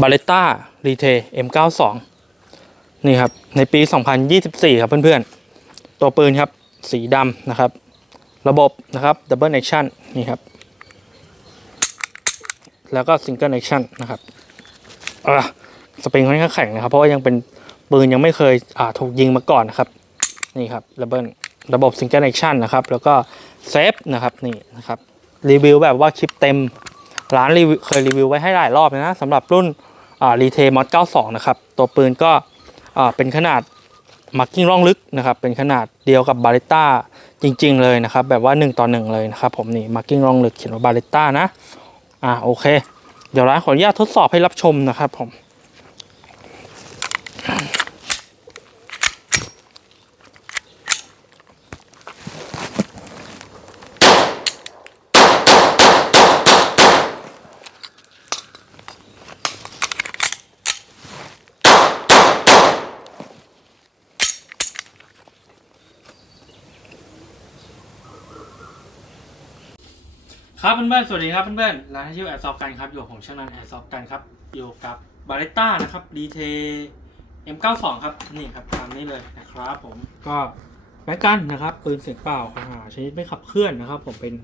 บาเลต้ารีเท M92 นี่ครับ ในปี 2024 ครับเพื่อนๆ ตัวปืนครับ สีดำนะครับ ระบบนะครับ Double Action นี่ครับ แล้วก็ Single Action นะครับอะสปริงค่อนข้างแข็งนะครับ เพราะว่ายังเป็นปืนยังไม่เคยอ่าถูกยิงมาก่อนนะครับ นี่ครับระเบิดระบบ Single Action นะครับ แล้วก็เซฟนะครับนี่นะครับ รีวิวแบบว่าคลิปเต็ม ร้านรีวิวเคยรีวิวไว้ให้หลายรอบเลยนะสำหรับรุ่นรีเทมอส92 นะครับ ตัวปืนก็อ่าเป็นขนาดมาร์กิ้งร่องลึกนะครับ เป็นขนาดเดียวกับบาริต้าจริง ๆ เลยนะครับ แบบว่า 1 ต่อ 1 เลยนะครับ ผมนี่มาร์กิ้งร่องลึกเขียนว่าบาริต้านะ อ่าโอเค เดี๋ยวร้านขออนุญาตทดสอบให้รับชมนะครับผม ครับเพื่อนๆ สวัสดีครับเพื่อนๆ ร้านชื่อแอร์ซอฟกันครับ อยู่กับผมช่างนันแอร์ซอฟกันครับอยู่กับบาริต้านะครับดีเท M92 ครับ นี่ครับตามนี้เลยนะครับผม ก็แบงก์กันนะครับ ปืนเสียงเปล่าอ่าชนิดไม่ขับเคลื่อนนะครับ ผมเป็น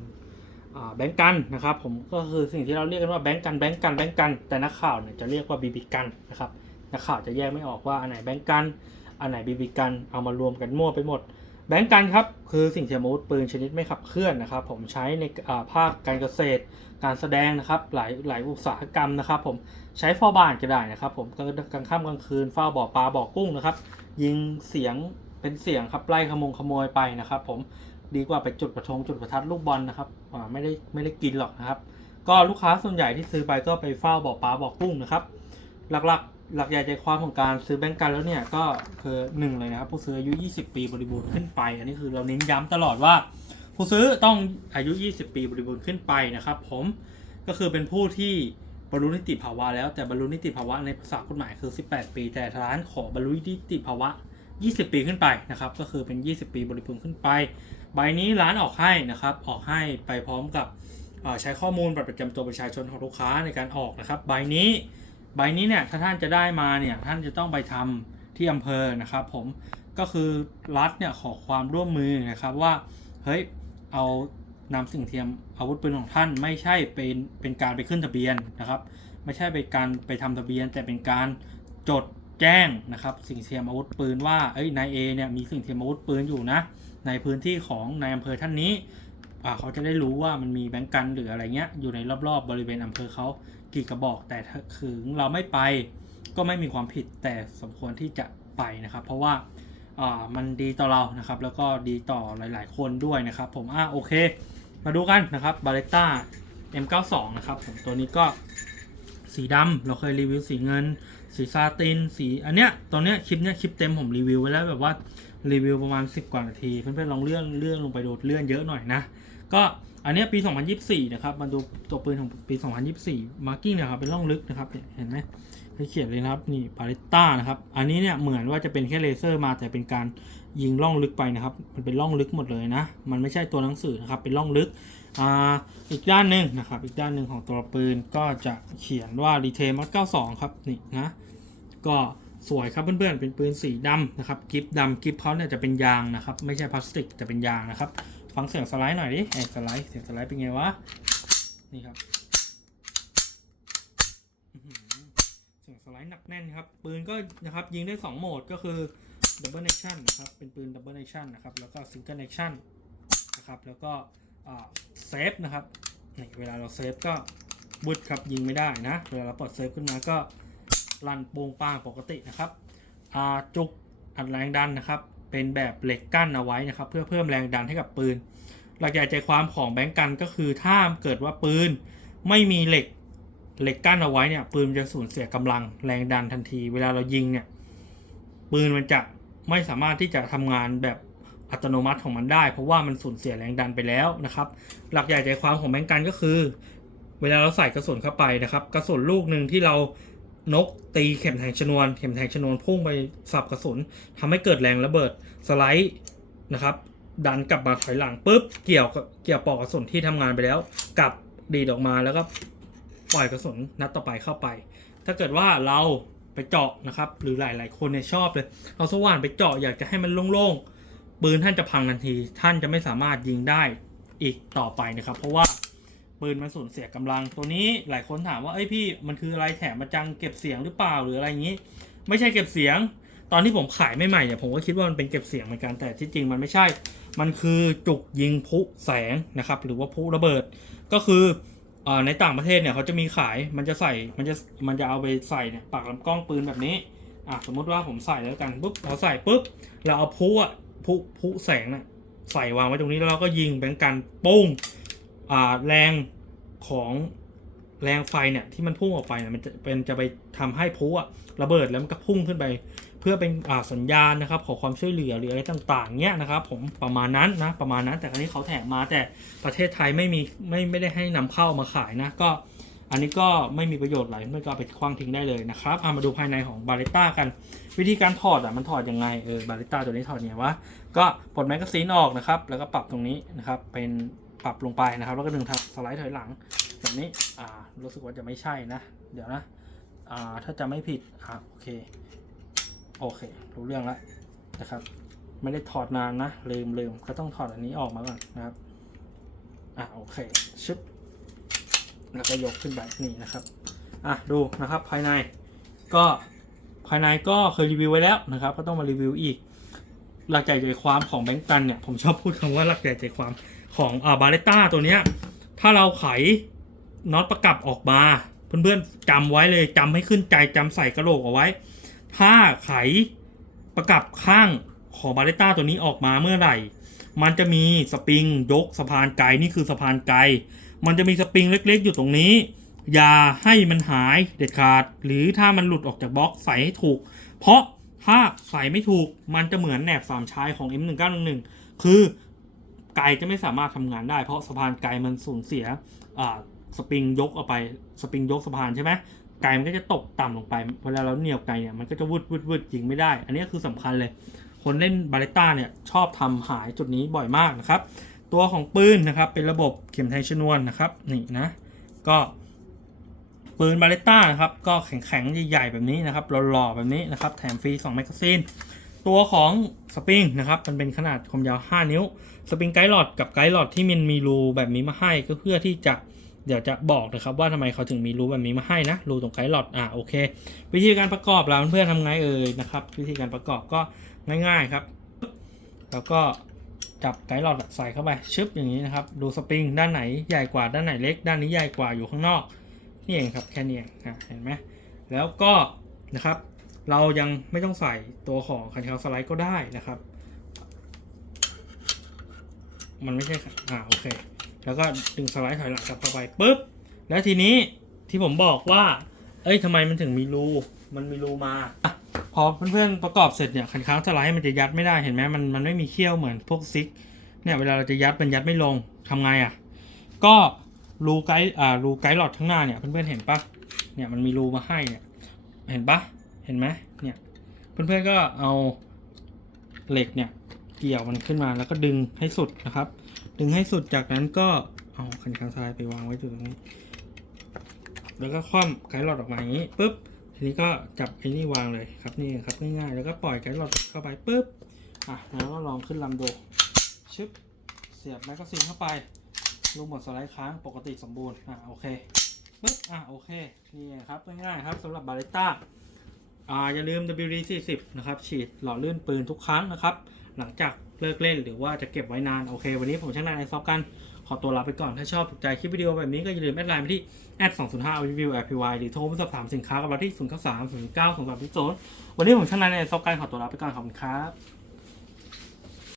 แบงก์กันนะครับ ผมก็คือสิ่งที่เราเรียกกันว่าแบงก์กันแบงก์กันแบงก์กัน แต่นักข่าวเนี่ยจะเรียกว่าบีบีกันนะครับ นักข่าวจะแยกไม่ออกว่าอันไหนแบงก์กัน อันไหนบีบีกัน เอามารวมกันมั่วไปหมด แบงก์กันครับ คือสิ่งเทียมอาวุธปืนชนิดไม่ขับเคลื่อนนะครับ ผมใช้ในภาคการเกษตร การแสดงนะครับหลายหลายอุตสาหกรรมนะครับ ผมใช้เฝ้าบ้านก็ได้นะครับ ผมกลางค่ำกลางคืนเฝ้าบ่อปลาบ่อกุ้งนะครับ ยิงเสียงเป็นเสียงครับไล่ขโมงขโมยไปนะครับ ผมดีกว่าไปจุดประทงจุดประทัดลูกบอลนะครับไม่ได้ไม่ได้กินหรอกนะครับ ก็ลูกค้าส่วนใหญ่ที่ซื้อไปก็ไปเฝ้าบ่อปลาบ่อกุ้งนะครับ หลักๆ หลักใหญ่ใจความของการซื้อแบงก์กันแล้วเนี่ยก็คือหนึ่งเลยนะครับผู้ซื้ออายุ 20 ปีบริบูรณ์ขึ้นไป อันนี้คือเราเน้นย้ำตลอดว่า ผู้ซื้อต้องอายุ 20 ปีบริบูรณ์ขึ้นไปนะครับ ผมก็คือเป็นผู้ที่บรรลุนิติภาวะแล้วแต่บรรลุนิติภาวะในภาษากฎหมายคือ 18 ปี แต่ร้านขอบรรลุนิติภาวะ 20 ปีขึ้นไปนะครับ ก็คือเป็น 20 ปีบริบูรณ์ขึ้นไป ใบนี้ร้านออกให้นะครับ ออกให้ไปพร้อมกับใช้ข้อมูลบัตรประจำตัวประชาชนของลูกค้าในการออกนะครับ ใบนี้ ใบนี้เนี่ยถ้าท่านจะได้มาเนี่ยท่านจะต้องไปทำที่อำเภอนะครับผมก็คือรัฐเนี่ยขอความร่วมมือนะครับว่าเฮ้ยเอานำสิ่งเทียมอาวุธปืนของท่านไม่ใช่เป็นเป็นการไปขึ้นทะเบียนนะครับ ไม่ใช่เป็นการไปทำทะเบียน แต่เป็นการจดแจ้งนะครับ สิ่งเทียมอาวุธปืนว่าเอ้ยนายเอเนี่ยมีสิ่งเทียมอาวุธปืนอยู่นะในพื้นที่ของนายอำเภอท่านนี้เขาจะได้รู้ว่ามันมีแบงก์กันหรืออะไรเงี้ยอยู่ในรอบๆบริเวณอำเภอเขา กี่กระบอก แต่ถึงเราไม่ไปก็ไม่มีความผิดแต่สมควรที่จะไปนะครับ เพราะว่าามันดีต่อเรานะครับ แล้วก็ดีต่อหลาย ๆ คนด้วยนะครับ ผมอะโอเค มาดูกันนะครับบาเลต้า M92 นะครับผมตัวนี้ก็สีดำเราเคยรีวิวสีเงิน สีซาตินสีอันเนี้ยตอนเนี้ยคลิปเนี้ยคลิปเต็มผมรีวิวไว้แล้วแบบว่ารีวิวประมาณ 10 กว่านาที เพื่อนๆลองเลื่อนเลื่อนลงไปดูเลื่อนเยอะหน่อยนะ ก็ อันนี้ปี 2024 นะครับ มาดูตัวปืนของปี 2024 มาร์กิ้งเนี่ยครับ เป็นร่องลึกนะครับเนี่ยเห็นไหมเขาเขียนเลยนะครับ นี่ปาริต้านะครับ อันนี้เนี่ยเหมือนว่าจะเป็นแค่เลเซอร์มาแต่เป็นการยิงร่องลึกไปนะครับ มันเป็นร่องลึกหมดเลยนะ มันไม่ใช่ตัวหนังสือนะครับ เป็นร่องลึก อ่า อีกด้านหนึ่งนะครับ อีกด้านหนึ่งของตัวปืนก็จะเขียนว่า r e t a i l Mod 92 ครับ นี่นะ ก็สวยครับเพื่อนๆ เป็นปืนสีดำนะครับ กิฟดำกิฟเขาเนี่ยจะเป็นยางนะครับ ไม่ใช่พลาสติกแต่เป็นยางนะครับ ฟังเสียงสไลด์หน่อยดิไอ้สไลด์เสียงสไลด์เป็นไงวะ นี่ครับเสียงสไลด์หนักแน่นครับ ปืนก็นะครับยิงได้ 2 โหมดก็คือ Double Action นนะครับ เป็นปืน Double Action นนะครับ แล้วก็ Single Action นนะครับ แล้วก็เซฟนะครับนี่เวลาเราเซฟก็บุดครับยิงไม่ได้นะ เวลาเราปิดเซฟขึ้นมาก็ลั่นโป่งป้างปกตินะครับจุกอัดแรงดันนะครับ เป็นแบบเหล็กกั้นเอาไว้นะครับ เพื่อเพิ่มแรงดันให้กับปืน หลักใหญ่ใจความของแบงก์กันก็คือถ้าเกิดว่าปืนไม่มีเหล็กเหล็กกั้นเอาไว้เนี่ยปืนมันจะสูญเสียกำลังแรงดันทันที เวลาเรายิงเนี่ยปืนมันจะไม่สามารถที่จะทำงานแบบอัตโนมัติของมันได้ เพราะว่ามันสูญเสียแรงดันไปแล้วนะครับ หลักใหญ่ใจความของแบงก์กันก็คือ เวลาเราใส่กระสุนเข้าไปนะครับ กระสุนลูกหนึ่งที่เรา นกตีเข็มแทงชนวน เข็มแทงชนวนพุ่งไปสับกระสุนทำให้เกิดแรงระเบิดสไลด์นะครับ ดันกลับมาถอยหลังปุ๊บเกี่ยวเกี่ยวปอกกระสุนที่ทำงานไปแล้วกลับดีดออกมาแล้วก็ปล่อยกระสุนนัดต่อไปเข้าไป ถ้าเกิดว่าเราไปเจาะนะครับ หรือหลายๆ คนเนี่ยชอบเลยเอาสว่านไปเจาะอยากจะให้มันโล่งๆปืนท่านจะพังทันที ท่านจะไม่สามารถยิงได้อีกต่อไปนะครับ เพราะว่า ปืนมันสูญเสียกำลัง ตัวนี้หลายคนถามว่าเอ้ยพี่มันคืออะไรแถมมาจังเก็บเสียงหรือเปล่าหรืออะไรอย่างนี้ ไม่ใช่เก็บเสียง ตอนที่ผมขายใหม่ๆเนี่ยผมก็คิดว่ามันเป็นเก็บเสียงเหมือนกันแต่ที่จริงมันไม่ใช่ มันคือจุกยิงพุแสงนะครับหรือว่าพุระเบิด ก็คืออในต่างประเทศเนี่ยเขาจะมีขายมันจะใส่มันจะมันจะเอาไปใส่เนี่ยปากลำกล้องปืนแบบนี้อะสมมติว่าผมใส่แล้วกันปุ๊บพอใส่ปุ๊บเราเอาพุอะพุพุแสงน่ะใส่วางไว้ตรงนี้แล้วเราก็ยิงแบงกันปุ้ง แรงของแรงไฟเนี่ยที่มันพุ่งออกไปเนี่ยมันจะเป็นจะไปทำให้พลุอะระเบิดแล้วมันก็พุ่งขึ้นไป เพื่อเป็นสัญญาณนะครับ ขอความช่วยเหลือหรืออะไรต่างๆเนี้ยนะครับ ผมประมาณนั้นนะประมาณนั้น แต่ครั้นี้เขาแถมมาแต่ประเทศไทยไม่มีไม่ไม่ได้ให้นำเข้ามาขายนะก็อันนี้ก็ไม่มีประโยชน์อะไรไม่ก็เอาไปคว้างทิ้งได้เลยนะครับเอามาดูภายในของบาริต้ากัน วิธีการถอดอะมันถอดยังไงเออบาริต้าตัวนี้ถอดยังไงวะก็ปลดแมกกาซีนออกนะครับ แล้วก็ปรับตรงนี้นะครับเป็น ปรับลงไปนะครับ แล้วก็ดึงทับสไลด์ถอยหลัง แบบนี้อ่ารู้สึกว่าจะไม่ใช่นะ เดี๋ยวนะอ่าถ้าจะไม่ผิดอ่าโอเคโอเค รู้เรื่องแล้วนะครับ ไม่ได้ถอดนานนะลืมลืมก็ต้องถอดอันนี้ออกมาก่อนนะครับอะโอเคชึบแล้วก็ยกขึ้นไปนี่นะครับอะดูนะครับภายในก็ภายในก็เคยรีวิวไว้แล้วนะครับ ก็ต้องมารีวิวอีก หลักใจใจความของแบงก์กันเนี่ยผมชอบพูดคำว่าหลักใจใจความ ของอ่าบาเลต้าตัวเนี้ยถ้าเราไขน็อตประกับออกมา เพื่อนๆจำไว้เลยจำให้ขึ้นใจจำใส่กระโหลกเอาไว้ ถ้าไขประกับข้างของบาเลต้าตัวนี้ออกมาเมื่อไหร่ มันจะมีสปริงยกสะพานไกลนี่คือสะพานไกล มันจะมีสปริงเล็กๆ อยู่ตรงนี้ อย่าให้มันหายเด็ดขาด หรือถ้ามันหลุดออกจากบล็อกใส่ให้ถูก เพราะถ้าใส่ไม่ถูกมันจะเหมือนแหนบสามชายของ M1911 คือ ไกลจะไม่สามารถทำงานได้ เพราะสะพานไกลมันสูญเสียสปริงยกออกไปสปริงยกสะพานใช่ไหมไก่มันก็จะตกต่ำลงไปเวลาเราเหนี่ยวไก่เนี่ยมันก็จะวืดวืดวืดยิงไม่ได้ อันนี้คือสำคัญเลย คนเล่นบาเลต้าเนี่ยชอบทำหายจุดนี้บ่อยมากนะครับ ตัวของปืนนะครับเป็นระบบเข็มไทยชนวนนะครับนี่นะก็ปืนบาเลต้านะครับก็แข็งๆใหญ่ๆแบบนี้นะครับหล่อๆแบบนี้นะครับแถมฟรี2แมกกาซีน ตัวของสปริงนะครับมันเป็นขนาดความยาว 5 นิ้ว สปริงไกด์หลอดกับไกด์หลอดที่มันมีรูแบบนี้มาให้ก็เพื่อที่จะเดี๋ยวจะบอกนะครับว่าทำไมเขาถึงมีรูแบบนี้มาให้นะรูตรงไกด์หลอดอะโอเค วิธีการประกอบเราเพื่อนๆทำไงเอ่ยนะครับ วิธีการประกอบก็ง่ายๆครับ แล้วก็จับไกด์หลอดใส่เข้าไปชึบอย่างนี้นะครับ ดูสปริงด้านไหนใหญ่กว่าด้านไหนเล็ก ด้านนี้ใหญ่กว่าอยู่ข้างนอกนี่เองครับแค่นี้เองอะเห็นไหมแล้วก็นะครับ เรายังไม่ต้องใส่ตัวของคันคาสไลด์ก็ได้นะครับ มันไม่ใช่อ่าโอเค แล้วก็ดึงสไลด์ถอยหลังกลับเข้าไปปุ๊บ แล้วทีนี้ที่ผมบอกว่า เอ้ยทำไมมันถึงมีรู มันมีรูมาพอเพื่อนๆประกอบเสร็จเนี่ยคันค้างสไลด์มันจะยัดไม่ได้เห็นไหมมันมันไม่มีเขี้ยวเหมือนพวกซิกเนี่ยเวลาเราจะยัดมันยัดไม่ลงทำไงอะ ก็รูไกด์อ่ารูไกด์หลอดข้างหน้าเนี่ยเพื่อนๆเห็นปะเนี่ยมันมีรูมาให้เนี่ยเห็นปะ เห็นไหมเนี่ยเพื่อนๆก็เอาเหล็กเนี่ยเกี่ยวมันขึ้นมาแล้วก็ดึงให้สุดนะครับ ดึงให้สุดจากนั้นก็เอาคันคางสไลด์ไปวางไว้จุดตรงนี้ แล้วก็คว่ำไกด์หลอดออกมาอย่างนี้ปุ๊บทีนี้ก็จับไอ้นี่วางเลยครับนี่ครับง่ายๆแล้วก็ปล่อยไกด์หลอดเข้าไปปุ๊บอะแล้วก็ลองขึ้นลำดูชึบเสียบแมกกาซีนเข้าไปลูกหมดสไลด์ค้างปกติสมบูรณ์อะโอเคปุ๊บอะโอเคนี่ครับง่ายๆครับสำหรับบาเลต้า ออย่าลืม WD40 นะครับฉีดหล่อลื่นปืนทุกครั้งนะครับ หลังจากเลิกเล่นหรือว่าจะเก็บไว้นาน โอเค วันนี้ผมช่างนายไอซอฟกัน ขอตัวลาไปก่อน ถ้าชอบถูกใจคลิปวิดีโอแบบนี้ก็อย่าลืมแอดไลน์มาที่แอด205เอารีวิว APY หรือโทรมาสอบถามสินค้ากับเราที่ 0 9 3 0 9 2 3 0วันนี้ผมช่างนายไอซอฟกันขอตัวลาไปก่อนขอบคุณครับ